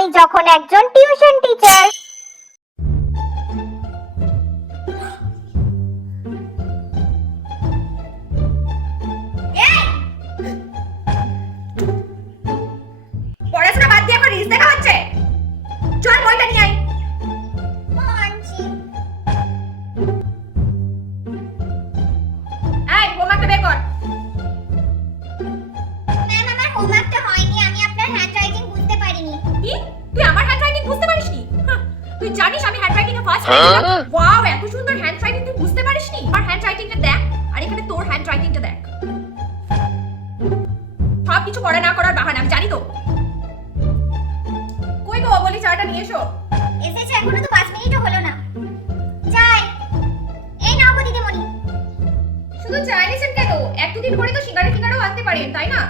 আমি যখন একজন টিউশন টিচার। পড়াশোনা বাদ দিয়ে এখন রিলস দেখা হচ্ছে। চল বইটা নিয়ে আয়। এই হোমওয়ার্কটা বের কর। ম্যাম, আমার হোমওয়ার্কটা হয়নি, আমি আপনার হ্যান্ডরাইটিং বুঝতে পারিনি। কি তুই আমার হ্যান্ডরাইটিং বুঝতে পারিসনি? তুই জানিস আমি হ্যান্ডরাইটিং এ ফার্স্ট হয়েছিলাম। ওয়াও, এত সুন্দর হ্যান্ডরাইটিং তুই বুঝতে পারিসনি? আমার হ্যান্ডরাইটিংটা দেখ আর এখানে তোর হ্যান্ডরাইটিংটা দেখ। সব কিছু করা না করার বাহানা, আমি জানি তো। কই গো, বলি চাটা নিয়ে এসো। এসেছে, এখনো তো 5 মিনিটও হলো না। যাই। এই নাও গো দিদিমণি। শুধু চা এনেছেন কেন? এক দুদিন পরে তো সিঙ্গারা আনতে পারেন, তাই না?